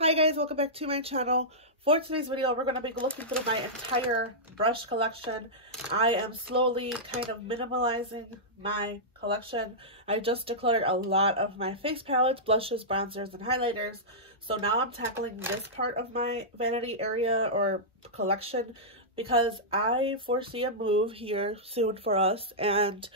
Hi guys, welcome back to my channel. For today's video, we're going to be looking through my entire brush collection. I am slowly kind of minimalizing my collection. I just decluttered a lot of my face palettes, blushes, bronzers, and highlighters. So now I'm tackling this part of my vanity area or collection because I foresee a move here soon for us, and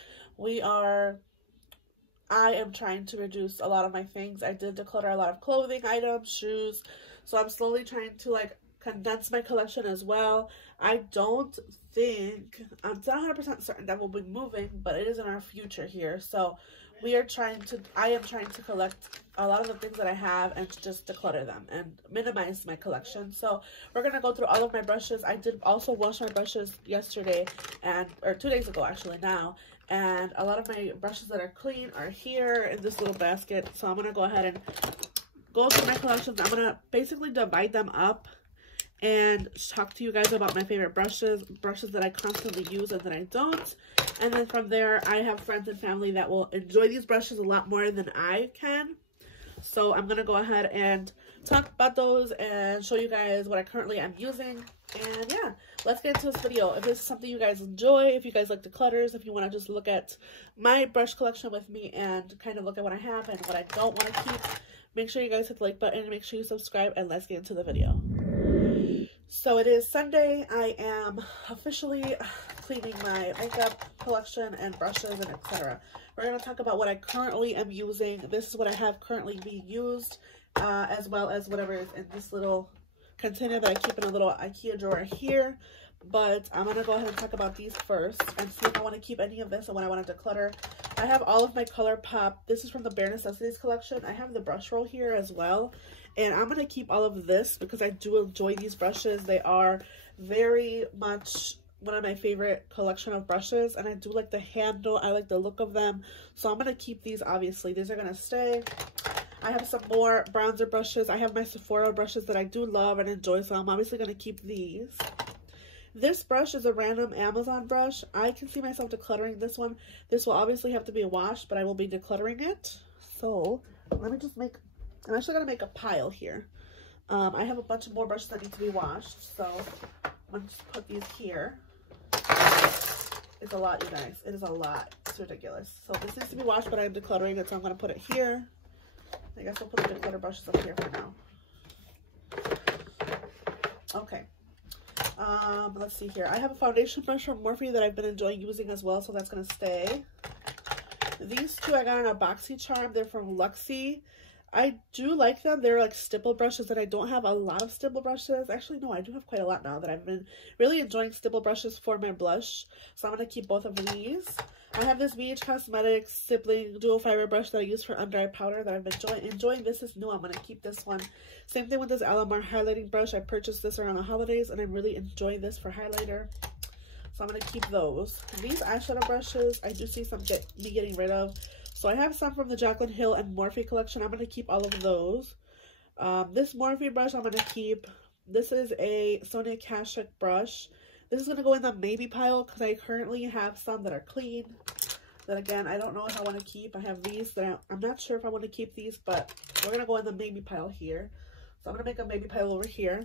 I am trying to reduce a lot of my things. I did declutter a lot of clothing items, shoes, so I'm slowly trying to like condense my collection as well. I don't think, I'm not 100% certain that we'll be moving, but it is in our future here. So I am trying to collect a lot of the things that I have and just declutter them and minimize my collection. So we're going to go through all of my brushes. I did also wash my brushes yesterday or 2 days ago actually now. And a lot of my brushes that are clean are here in this little basket. So I'm going to go ahead and go through my collections. I'm going to basically divide them up and talk to you guys about my favorite brushes that I constantly use and that I don't. And then from there, I have friends and family that will enjoy these brushes a lot more than I can. So I'm going to go ahead and talk about those and show you guys what I currently am using. And yeah, let's get into this video. If this is something you guys enjoy, if you guys like declutters, if you want to just look at my brush collection with me and kind of look at what I have and what I don't want to keep, make sure you guys hit the like button, make sure you subscribe, and let's get into the video. So it is Sunday. I am officially cleaning my makeup collection and brushes and etc. We're going to talk about what I currently am using. This is what I have currently being used, as well as whatever is in this little container that I keep in a little IKEA drawer here. But I'm going to go ahead and talk about these first and see if I want to keep any of this and what I want to declutter. I have all of my ColourPop. This is from the Bare Necessities collection. I have the brush roll here as well. And I'm going to keep all of this because I do enjoy these brushes. They are very much one of my favorite collection of brushes. And I do like the handle. I like the look of them. So I'm going to keep these, obviously. These are going to stay. I have some more bronzer brushes. I have my Sephora brushes that I do love and enjoy. So I'm obviously going to keep these. This brush is a random Amazon brush. I can see myself decluttering this one. This will obviously have to be washed, but I will be decluttering it. So let me just I'm actually going to make a pile here. I have a bunch of more brushes that need to be washed. So I'm going to just put these here. It's a lot, you guys. It is a lot. It's ridiculous. So this needs to be washed, but I'm decluttering it. So I'm going to put it here. I guess I'll put the declutter brushes up here for now. Okay. Let's see here. I have a foundation brush from Morphe that I've been enjoying using as well, so that's going to stay. These two I got on a BoxyCharm. They're from Luxie. I do like them. They're like stipple brushes, and I don't have a lot of stipple brushes. Actually, no, I do have quite a lot now that I've been really enjoying stipple brushes for my blush. So I'm going to keep both of these. I have this VH Cosmetics Sibling Dual Fiber brush that I use for under eye powder that I've been enjoying. This is new. I'm going to keep this one. Same thing with this Alamar highlighting brush. I purchased this around the holidays, and I'm really enjoying this for highlighter. So I'm going to keep those. These eyeshadow brushes, I do see some me getting rid of. So I have some from the Jaclyn Hill and Morphe collection. I'm going to keep all of those. This Morphe brush I'm going to keep. This is a Sonia Kashuk brush. This is going to go in the maybe pile because I currently have some that are clean. That again, I don't know if I want to keep. I have these that I'm not sure if I want to keep these, but we're going to go in the maybe pile here. So I'm going to make a maybe pile over here.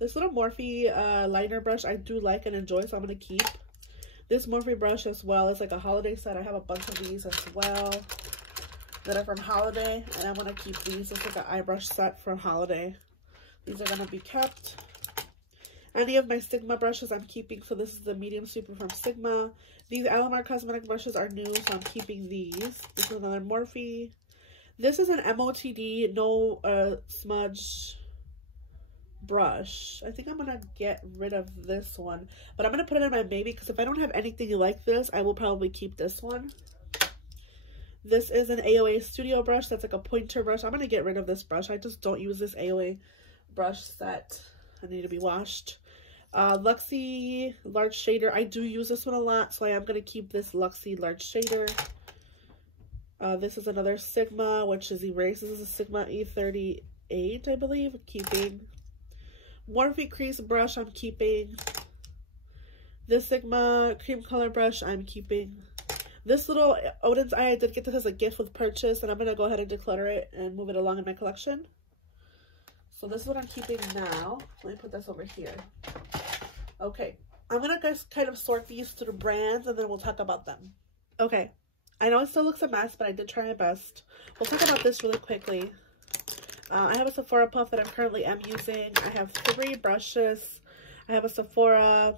This little Morphe liner brush I do like and enjoy, so I'm going to keep. This Morphe brush as well. It's like a holiday set. I have a bunch of these as well that are from holiday, and I'm going to keep these. It's like an eye brush set from holiday. These are going to be kept. Any of my Sigma brushes I'm keeping. So this is the medium super from Sigma. These Alamar Cosmetic brushes are new, so I'm keeping these. This is another Morphe. This is an MOTD no smudge brush. I think I'm gonna get rid of this one, but I'm gonna put it in my maybe because if I don't have anything like this, I will probably keep this one. This is an AOA Studio brush. That's like a pointer brush. I'm gonna get rid of this brush. I just don't use this AOA brush set. I need to be washed. Luxie large shader. I do use this one a lot, so I am gonna keep this Luxie large shader. This is another Sigma, which is erased. This is a Sigma E38, I believe. Keeping. Morphe Crease brush I'm keeping. This Sigma cream color brush I'm keeping. This little Odin's Eye, I did get this as a gift with purchase, and I'm going to go ahead and declutter it and move it along in my collection. So So this is what I'm keeping now. Let me put this over here. Okay, I'm gonna just kind of sort these through brands and then we'll talk about them. Okay, I know it still looks a mess, but I did try my best. We'll talk about this really quickly. I have a Sephora puff that I'm currently using. I have 3 brushes. I have a Sephora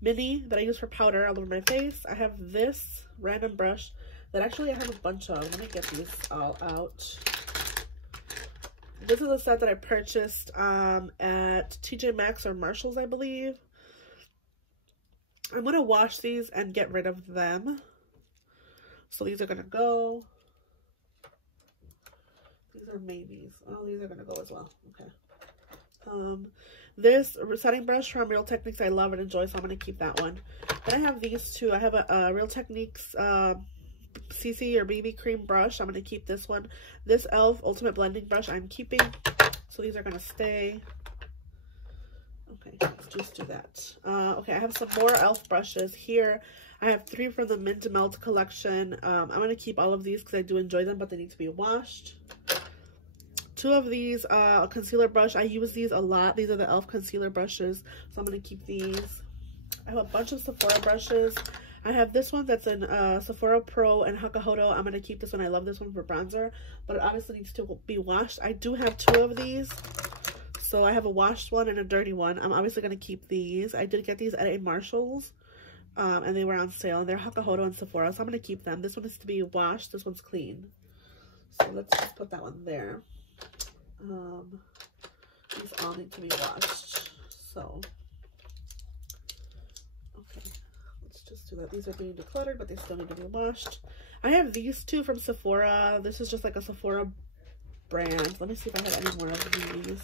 mini that I use for powder all over my face. I have this random brush that actually I have a bunch of. Let me get these all out. This is a set that I purchased at TJ Maxx or Marshall's, I believe. I'm going to wash these and get rid of them. So these are going to go. These are maybes. Oh, these are going to go as well. Okay. This setting brush from Real Techniques I love and enjoy, so I'm going to keep that one. Then I have these two. I have a Real Techniques CC or BB cream brush. I'm going to keep this one. This e.l.f. Ultimate Blending Brush I'm keeping. So these are going to stay. Okay, let's just do that. Okay, I have some more e.l.f. brushes here. I have 3 from the Mint Melt collection. I'm going to keep all of these because I do enjoy them, but they need to be washed. 2 of these, a concealer brush. I use these a lot. These are the e.l.f. concealer brushes, so I'm going to keep these. I have a bunch of Sephora brushes. I have this one that's in Sephora Pro and Hakahodo. I'm going to keep this one. I love this one for bronzer, but it obviously needs to be washed. I do have 2 of these. So I have a washed one and a dirty one. I'm obviously going to keep these. I did get these at a Marshall's, and they were on sale. And they're Hakahodo and Sephora, so I'm going to keep them. This one is to be washed. This one's clean. So let's just put that one there. These all need to be washed. So, okay. Let's just do that. These are being decluttered, but they still need to be washed. I have these 2 from Sephora. This is just like a Sephora brand. Let me see if I have any more of these.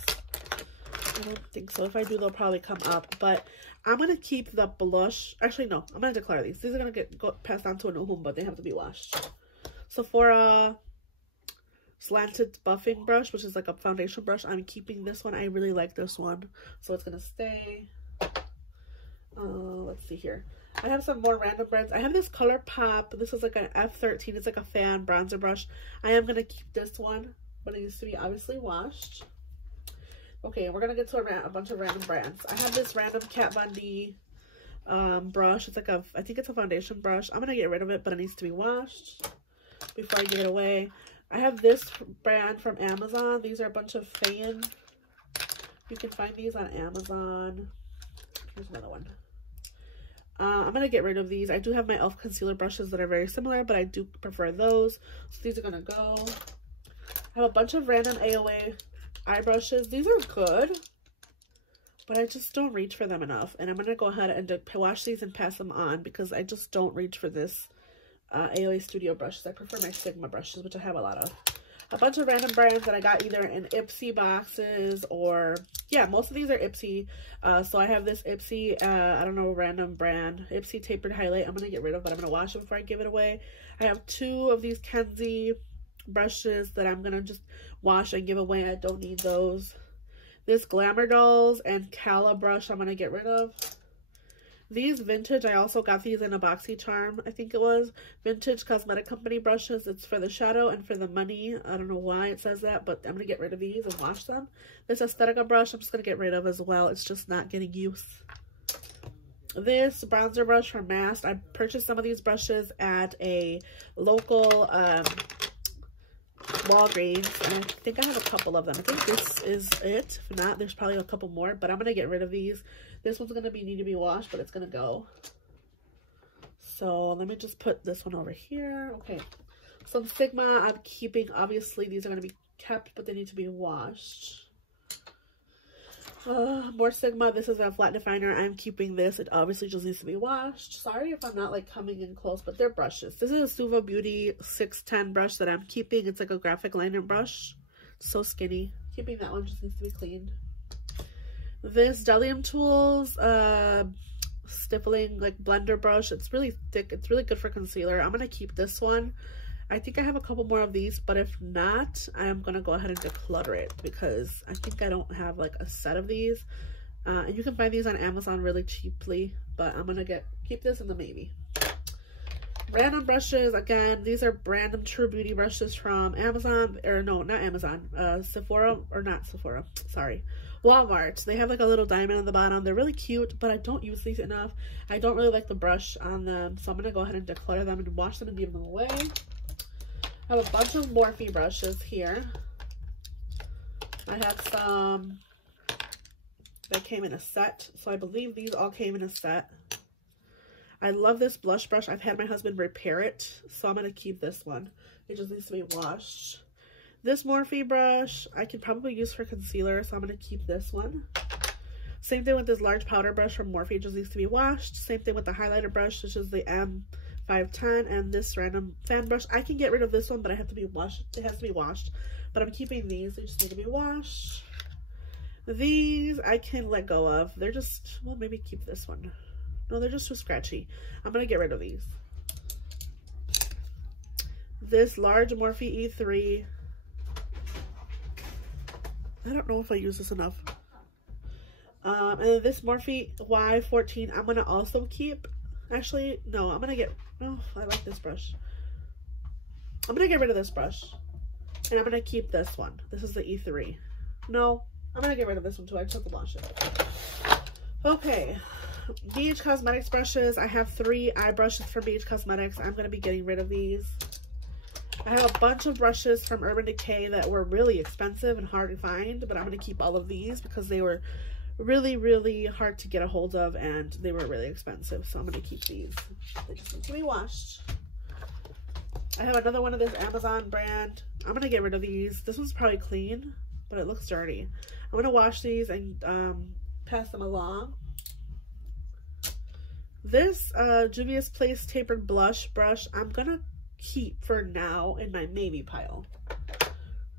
I don't think so. If I do, they'll probably come up. But I'm going to keep the blush. Actually, no. I'm going to declare these. These are going to go passed on to a new home, but they have to be washed. Sephora Slanted buffing brush, which is like a foundation brush. I'm keeping this one. I really like this one. So it's going to stay. Let's see here. I have some more random brands. I have this ColourPop. This is like an F13. It's like a fan bronzer brush. I am going to keep this one, but it needs to be obviously washed. Okay, we're going to get to a bunch of random brands. I have this random Kat Von D brush. It's like I think it's a foundation brush. I'm going to get rid of it, but it needs to be washed before I give it away. I have this brand from Amazon. These are a bunch of fan. You can find these on Amazon. Here's another one. I'm going to get rid of these. I do have my e.l.f. concealer brushes that are very similar, but I do prefer those. So these are going to go. I have a bunch of random AOA eye brushes. These are good, but I just don't reach for them enough. And I'm going to go ahead and wash these and pass them on because I just don't reach for this AOA Studio brushes. I prefer my Sigma brushes, which I have a lot of. A bunch of random brands that I got either in Ipsy boxes or, yeah, most of these are Ipsy. So I have this Ipsy, I don't know, random brand, Ipsy Tapered Highlight. I'm going to get rid of, but I'm going to wash it before I give it away. I have 2 of these Kenzie brushes that I'm going to just wash and give away. I don't need those. This Glamour Dolls and Cala brush I'm going to get rid of. These vintage, I also got these in a BoxyCharm, I think it was. Vintage Cosmetic Company brushes. It's for the shadow and for the money. I don't know why it says that, but I'm going to get rid of these and wash them. This Aesthetica brush I'm just going to get rid of as well. It's just not getting use. This bronzer brush from Mast. I purchased some of these brushes at a local Walgreens, and I think I have a couple of them. I think this is it. If not, there's probably a couple more, but I'm going to get rid of these. This one's going to need to be washed, but it's going to go. So let me just put this one over here. Okay. Some Sigma I'm keeping. Obviously, these are going to be kept, but they need to be washed. More Sigma. This is a flat definer. I'm keeping this. It obviously just needs to be washed. Sorry if I'm not like coming in close, but they're brushes. This is a Suva Beauty 610 brush that I'm keeping. It's like a graphic liner brush. It's so skinny. Keeping that one, just needs to be cleaned. This Delium Tools stippling like blender brush. It's really thick. It's really good for concealer. I'm gonna keep this one. I think I have a couple more of these, but if not, I'm gonna go ahead and declutter it because I think I don't have like a set of these. And you can find these on Amazon really cheaply, but I'm gonna keep this in the maybe. Random brushes, again, these are random True Beauty brushes from Amazon, or no, not Amazon, Sephora, or not Sephora, sorry, Walmart. They have like a little diamond on the bottom. They're really cute, but I don't use these enough. I don't really like the brush on them, so I'm going to go ahead and declutter them and wash them and give them away. I have a bunch of Morphe brushes here. I have some that came in a set, so I believe these all came in a set. I love this blush brush. I've had my husband repair it, so I'm going to keep this one. It just needs to be washed. This Morphe brush, I can probably use for concealer, so I'm going to keep this one. Same thing with this large powder brush from Morphe. It just needs to be washed. Same thing with the highlighter brush, which is the M510, and this random fan brush. I can get rid of this one, but I have to be washed. It has to be washed. But I'm keeping these. They just need to be washed. These I can let go of. They're just, well, maybe keep this one. No, they're just too scratchy. I'm going to get rid of these. This large Morphe E3. I don't know if I use this enough. And then this Morphe Y14, I'm going to also keep. Actually, no, I'm going to get, oh, I like this brush. I'm going to get rid of this brush. And I'm going to keep this one. This is the E3. No, I'm going to get rid of this one too. I just have to wash it. Okay. BH Cosmetics brushes. I have 3 eye brushes from BH Cosmetics. I'm going to be getting rid of these. I have a bunch of brushes from Urban Decay that were really expensive and hard to find, but I'm going to keep all of these because they were really, really hard to get a hold of and they were really expensive. So I'm going to keep these. They just need to be washed. I have another one of this Amazon brand. I'm going to get rid of these. This one's probably clean, but it looks dirty. I'm going to wash these and pass them along. This Juvia's Place Tapered Blush brush, I'm going to keep for now in my maybe pile.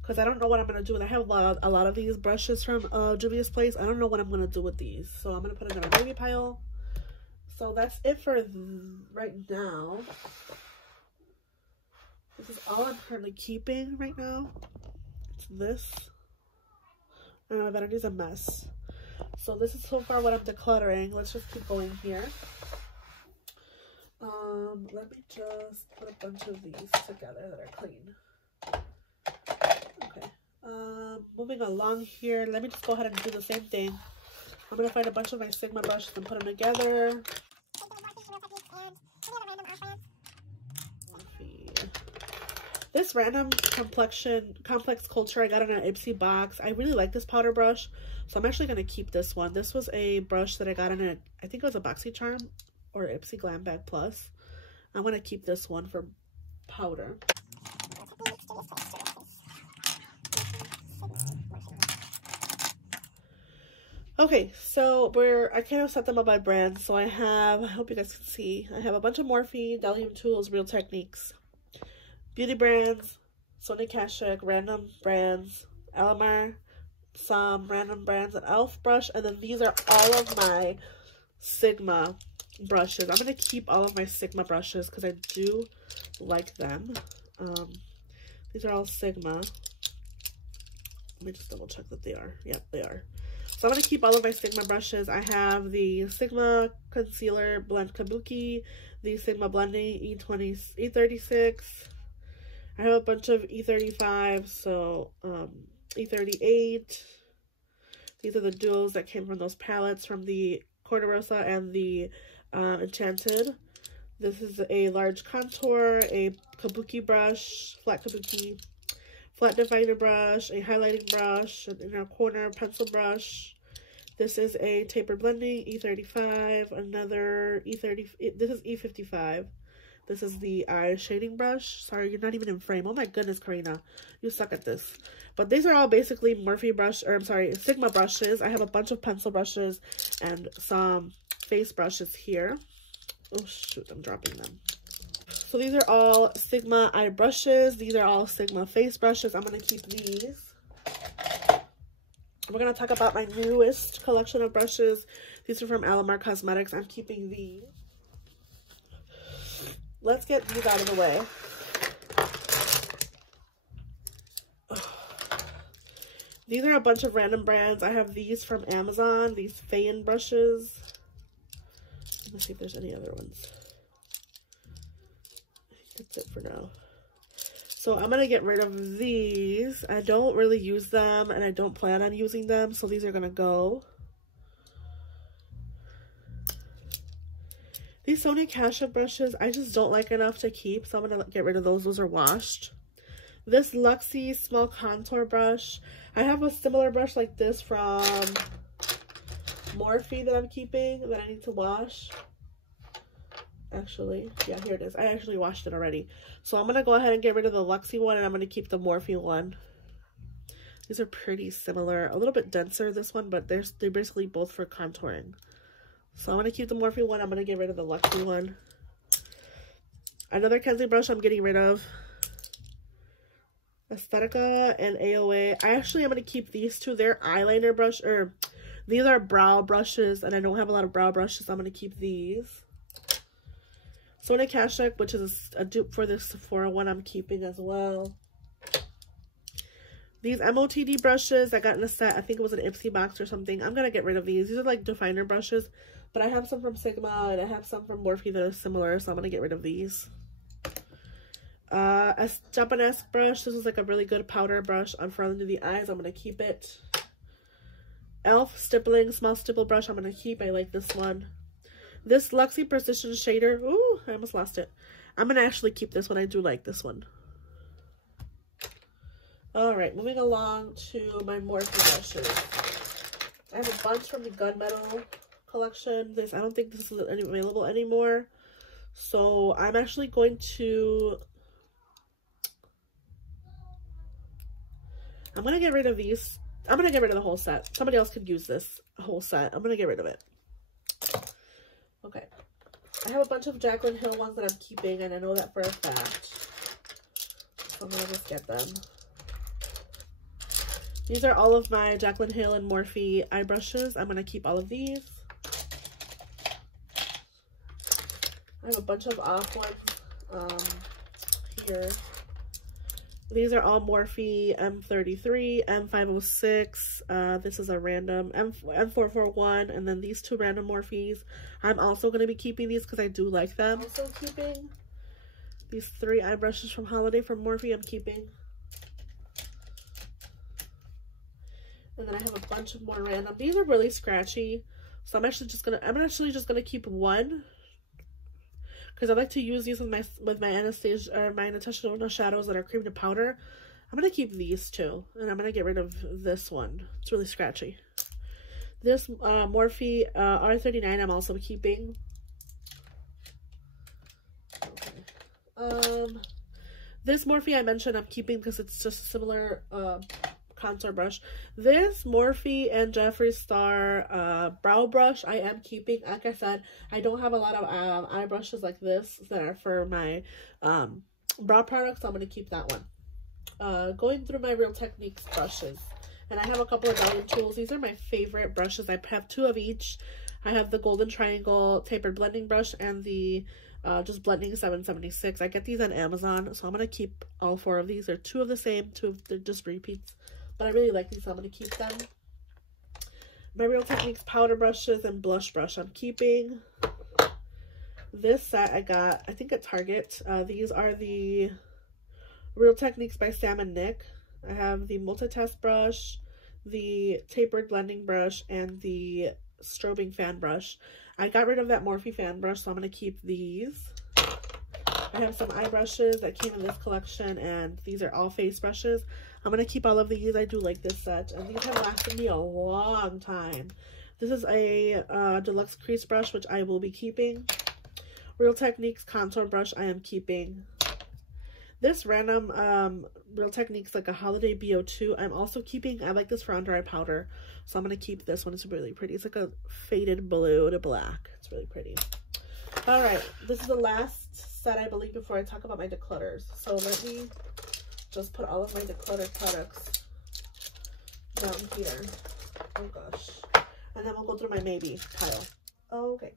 Because I don't know what I'm going to do. And I have a lot of these brushes from Juvia's Place. I don't know what I'm going to do with these. So I'm going to put it in my maybe pile. So that's it for right now. This is all I'm currently keeping right now. It's this. And my vanity's a mess. So this is so far what I'm decluttering. Let's just keep going here. Let me just put a bunch of these together that are clean. Okay. Moving along here, let me just go ahead and do the same thing. I'm going to find a bunch of my Sigma brushes and put them together. This random complex culture I got in an Ipsy box. I really like this powder brush, so I'm actually going to keep this one. This was a brush that I got in I think it was a BoxyCharm or Ipsy Glam Bag Plus. I'm going to keep this one for powder. Okay, so I kind of set them up by brand. So I hope you guys can see, I have a bunch of Morphe, Deluxe Tools, Real Techniques, Beauty Brands, Sonia Kashuk, Random Brands, Elamar, some Random Brands, an e.l.f. brush, and then these are all of my Sigma brushes. I'm going to keep all of my Sigma brushes because I do like them. These are all Sigma. Let me just double check that they are. Yep, they are. So I'm going to keep all of my Sigma brushes. I have the Sigma Concealer Blend Kabuki, the Sigma Blending E36. I have a bunch of E35, so E38. These are the duos that came from those palettes from the Corderosa and the Enchanted. This is a large contour, a kabuki brush, flat kabuki, flat divider brush, a highlighting brush, an inner corner pencil brush. This is a tapered blending, E35, another E30, this is E55. This is the eye shading brush. Sorry, you're not even in frame. Oh my goodness, Karina. You suck at this. But these are all basically Morphe brush, or I'm sorry, Sigma brushes. I have a bunch of pencil brushes and some face brushes here. Oh shoot, I'm dropping them. So these are all Sigma eye brushes. These are all Sigma face brushes. I'm going to keep these. We're going to talk about my newest collection of brushes. These are from Alamar Cosmetics. I'm keeping these. Let's get these out of the way. These are a bunch of random brands. I have these from Amazon, these fan brushes. Let's see if there's any other ones. That's it for now. So I'm going to get rid of these. I don't really use them, and I don't plan on using them, so these are going to go. These Sony Cash-Up brushes, I just don't like enough to keep, so I'm going to get rid of those. Those are washed. This Luxie small contour brush. I have a similar brush like this from Morphe that I'm keeping that I need to wash. Actually, yeah, here it is. I actually washed it already. So I'm going to go ahead and get rid of the Luxie one, and I'm going to keep the Morphe one. These are pretty similar. A little bit denser, this one, but they're basically both for contouring. So I'm going to keep the Morphe one. I'm going to get rid of the Luxie one. Another Kenzie brush I'm getting rid of. Aesthetica and AOA. I actually am going to keep these two. They're eyeliner brush, or these are brow brushes, and I don't have a lot of brow brushes, so I'm going to keep these. Sony Cash-Up, which is a dupe for the Sephora one, I'm keeping as well. These MOTD brushes I got in a set. I think it was an Ipsy box or something. I'm going to get rid of these. These are like definer brushes, but I have some from Sigma and I have some from Morphe that are similar, so I'm going to get rid of these. A Japanese brush. This is like a really good powder brush on front under the eyes. I'm going to keep it. e.l.f. stippling, small stipple brush. I'm going to keep. I like this one. This Luxie Precision Shader. Ooh, I almost lost it. I'm going to actually keep this one. I do like this one. Alright, moving along to my Morphe brushes. I have a bunch from the Gunmetal collection. I don't think this is available anymore. So I'm actually going to... I'm going to get rid of these. I'm going to get rid of the whole set. Somebody else could use this whole set. I'm going to get rid of it. Okay. I have a bunch of Jaclyn Hill ones that I'm keeping, and I know that for a fact. So I'm going to just get them. These are all of my Jaclyn Hill and Morphe eye brushes. I'm going to keep all of these. I have a bunch of off ones here. These are all Morphe M33, M506. This is a random M441, and then these two random Morphes. I'm also going to be keeping these because I do like them. Also keeping these 3 eye brushes from Holiday from Morphe. I'm keeping. And then I have a bunch of more random. These are really scratchy, so I'm actually just gonna keep one because I like to use these with my Anastasia or my Natasha Denona shadows that are cream to powder. I'm gonna keep these two, and I'm gonna get rid of this one. It's really scratchy. This Morphe R39 I'm also keeping. Okay. This Morphe I mentioned I'm keeping because it's just a similar contour brush. This Morphe and Jeffree Star brow brush I am keeping. Like I said, I don't have a lot of eye brushes like this that are for my brow products, so I'm going to keep that one. Going through my Real Techniques brushes, and I have a couple of diamond tools. These are my favorite brushes. I have 2 of each. I have the Golden Triangle Tapered Blending Brush and the just Blending 776. I get these on Amazon, so I'm going to keep all 4 of these. They're 2 of the same, they're just repeats. But I really like these, so I'm going to keep them. My Real Techniques powder brushes and blush brush I'm keeping. This set I got, I think at Target. These are the Real Techniques by Sam and Nick. I have the Multitask brush, the Tapered blending brush, and the Strobing fan brush. I got rid of that Morphe fan brush, so I'm going to keep these. I have some eye brushes that came in this collection, and these are all face brushes. I'm going to keep all of these. I do like this set, and these have lasted me a long time. This is a Deluxe Crease brush, which I will be keeping. Real Techniques contour brush I am keeping. This random Real Techniques like a Holiday BO2 I'm also keeping. I like this for under eye powder, so I'm going to keep this one. It's really pretty. It's like a faded blue to black. It's really pretty. Alright, this is the last set I believe before I talk about my declutters. So let me just put all of my declutter products down here. Oh gosh. And then we'll go through my maybe pile. Okay.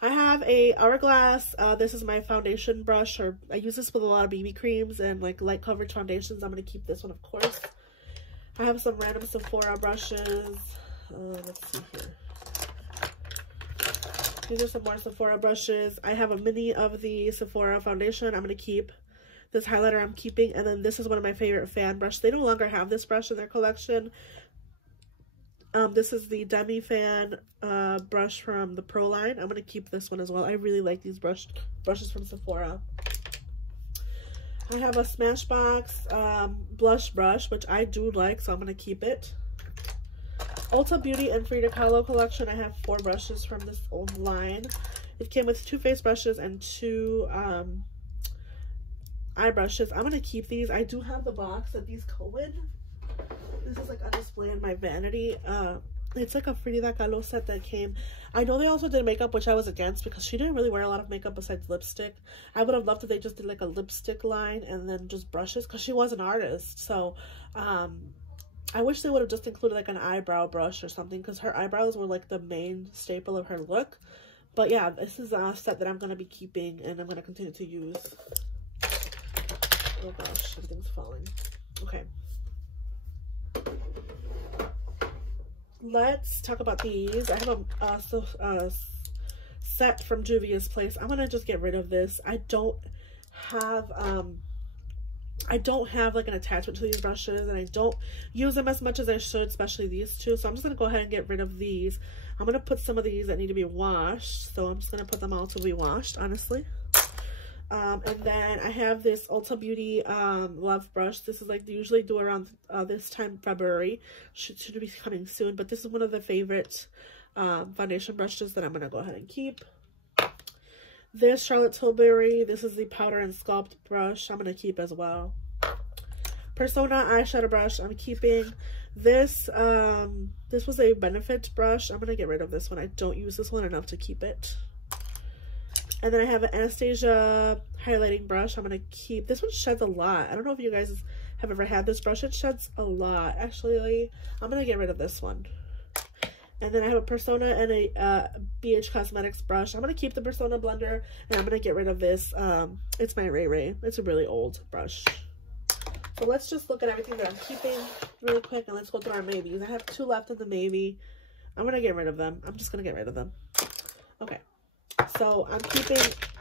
I have a Hourglass. This is my foundation brush, or I use this with a lot of BB creams and like light coverage foundations. I'm going to keep this one, of course. I have some random Sephora brushes. Let's see here. These are some more Sephora brushes. I have a mini of the Sephora foundation. I'm going to keep. This highlighter I'm keeping. And then this is one of my favorite fan brushes. They no longer have this brush in their collection. This is the Demi Fan brush from the Pro line. I'm going to keep this one as well. I really like these brushes from Sephora. I have a Smashbox blush brush, which I do like, so I'm going to keep it. Ulta Beauty and Frida Kahlo collection. I have 4 brushes from this old line. It came with 2 face brushes and 2 eye brushes. I'm going to keep these. I do have the box that these come in. This is like on display in my vanity. It's like a Frida Kahlo set that came. I know they also did makeup, which I was against because she didn't really wear a lot of makeup besides lipstick. I would have loved if they just did like a lipstick line and then just brushes because she was an artist. So I wish they would have just included like an eyebrow brush or something because her eyebrows were like the main staple of her look. But yeah, this is a set that I'm going to be keeping and I'm going to continue to use. Oh gosh, everything's falling. Okay. Let's talk about these. I have a set from Juvia's Place. I'm gonna just get rid of this. I don't have like an attachment to these brushes, and I don't use them as much as I should, especially these two. So I'm just gonna go ahead and get rid of these. I'm gonna put some of these that need to be washed, so I'm just gonna put them all to be washed, honestly. And then I have this Ulta Beauty Love brush. This is like they usually do around this time, February. Should be coming soon, but this is one of the favorite foundation brushes that I'm going to go ahead and keep. This Charlotte Tilbury, this is the Powder and Sculpt brush. I'm going to keep as well. Persona eyeshadow brush, I'm keeping. This this was a Benefit brush. I'm going to get rid of this one. I don't use this one enough to keep it. And then I have an Anastasia highlighting brush. I'm going to keep. This one sheds a lot. I don't know if you guys have ever had this brush. It sheds a lot. Actually, I'm going to get rid of this one. And then I have a Persona and a BH Cosmetics brush. I'm going to keep the Persona blender. And I'm going to get rid of this. It's my Ray Ray. It's a really old brush. So let's just look at everything that I'm keeping really quick. And let's go through our maybes. I have 2 left in the maybe. I'm going to get rid of them. I'm just going to get rid of them. Okay. So I'm keeping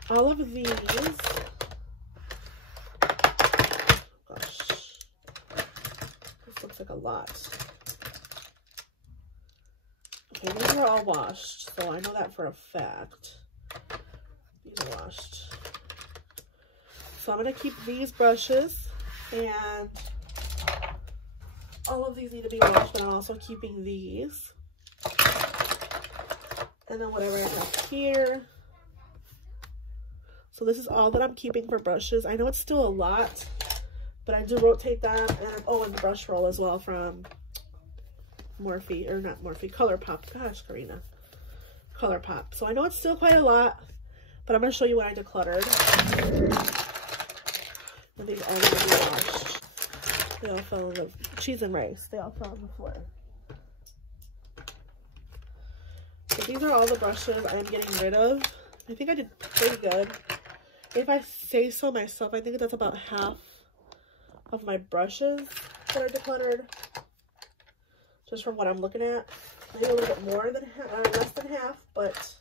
all of these. Gosh, this looks like a lot. Okay, these are all washed, so I know that for a fact. These are washed. So I'm going to keep these brushes, and all of these need to be washed, but I'm also keeping these. And then whatever I have here. So this is all that I'm keeping for brushes. I know it's still a lot, but I do rotate them. And oh, and the brush roll as well from Morphe, or not Morphe, ColourPop. Gosh, Karina. ColourPop. So I know it's still quite a lot, but I'm going to show you what I decluttered. And these all need to be washed. They all fell on the cheese and rice. They all fell on the floor. So these are all the brushes I'm getting rid of. I think I did pretty good. If I say so myself, I think that's about half of my brushes that are decluttered. Just from what I'm looking at. Maybe a little bit more than less than half, but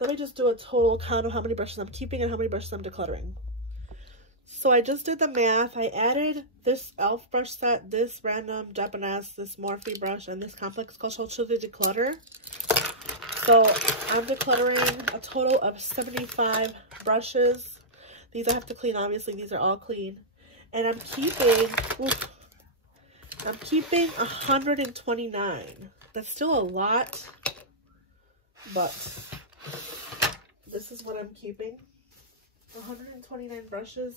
let me just do a total count of how many brushes I'm keeping and how many brushes I'm decluttering. So I just did the math. I added this e.l.f. brush set, this random Japanese, this Morphe brush, and this complex cultural to the declutter. So I'm decluttering a total of 75 brushes. These I have to clean, obviously. These are all clean. And I'm keeping 129. That's still a lot, but this is what I'm keeping. 129 brushes.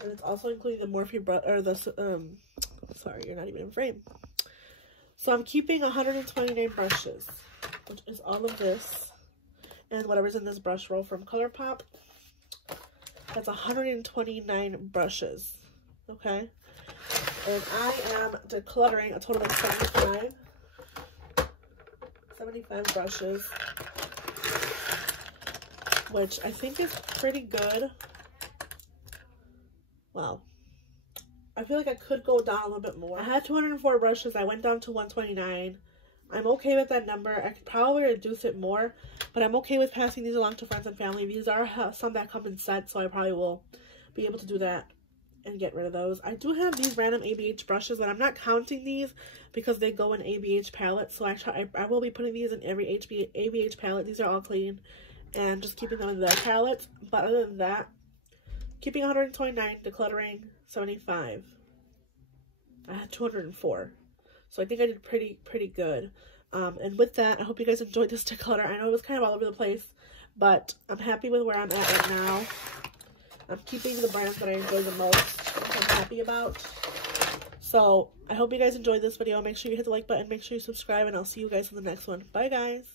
And it's also including the Morphe brush, or the, sorry, you're not even in frame. So I'm keeping 129 brushes, which is all of this, and whatever's in this brush roll from ColourPop. That's 129 brushes, okay? And I am decluttering a total of 75 brushes, which I think is pretty good. Wow. I feel like I could go down a little bit more. I had 204 brushes. I went down to 129. I'm okay with that number. I could probably reduce it more, but I'm okay with passing these along to friends and family. These are some that come in sets, so I probably will be able to do that and get rid of those. I do have these random ABH brushes, but I'm not counting these because they go in ABH palettes. So I will be putting these in every ABH palette. These are all clean and just keeping them in their palettes. But other than that, keeping 129, decluttering 75. I had 204. So I think I did pretty good. And with that, I hope you guys enjoyed this declutter. I know it was kind of all over the place, but I'm happy with where I'm at right now. I'm keeping the brands that I enjoy the most, which I'm happy about. So I hope you guys enjoyed this video. Make sure you hit the like button, make sure you subscribe, and I'll see you guys in the next one. Bye, guys.